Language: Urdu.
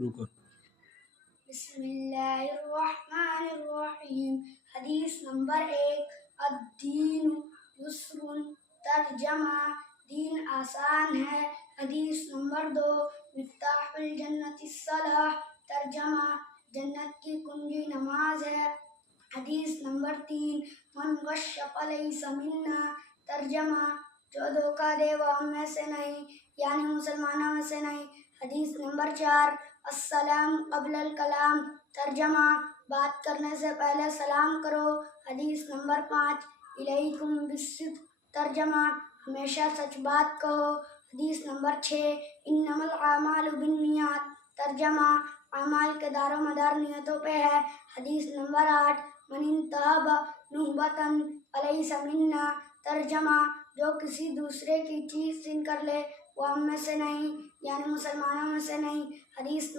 شروع کر. بسم اللہ الرحمن الرحیم. حدیث نمبر 1. الدین یسر. ترجمہ: دین آسان ہے. حدیث نمبر 2. مفتاح الجنت الصلاۃ. ترجمہ: جنت کی کنجی نماز ہے. حدیث نمبر 3. من غش فلیس منا. ترجمہ: جو دھوکہ دے وہ ہم میں سے نہیں، یعنی مسلمانوں میں سے نہیں. حدیث نمبر 4. السلام قبل الکلام. ترجمہ: بات کرنے سے پہلے سلام کرو. حدیث نمبر 5. الیکم بالصدق. ترجمہ: ہمیشہ سچ بات کہو. حدیث نمبر 6. انما الاعمال بالنیات. ترجمہ: اعمال کے دار و مدار نیتوں پہ ہے. حدیث نمبر 8. من انتہب نہبۃ فلیس منا. ترجمہ: جو کسی دوسرے کی چیز چھین کر لے وہ ہم میں سے نہیں، یعنی مسلمانوں میں سے نہیں. حدیث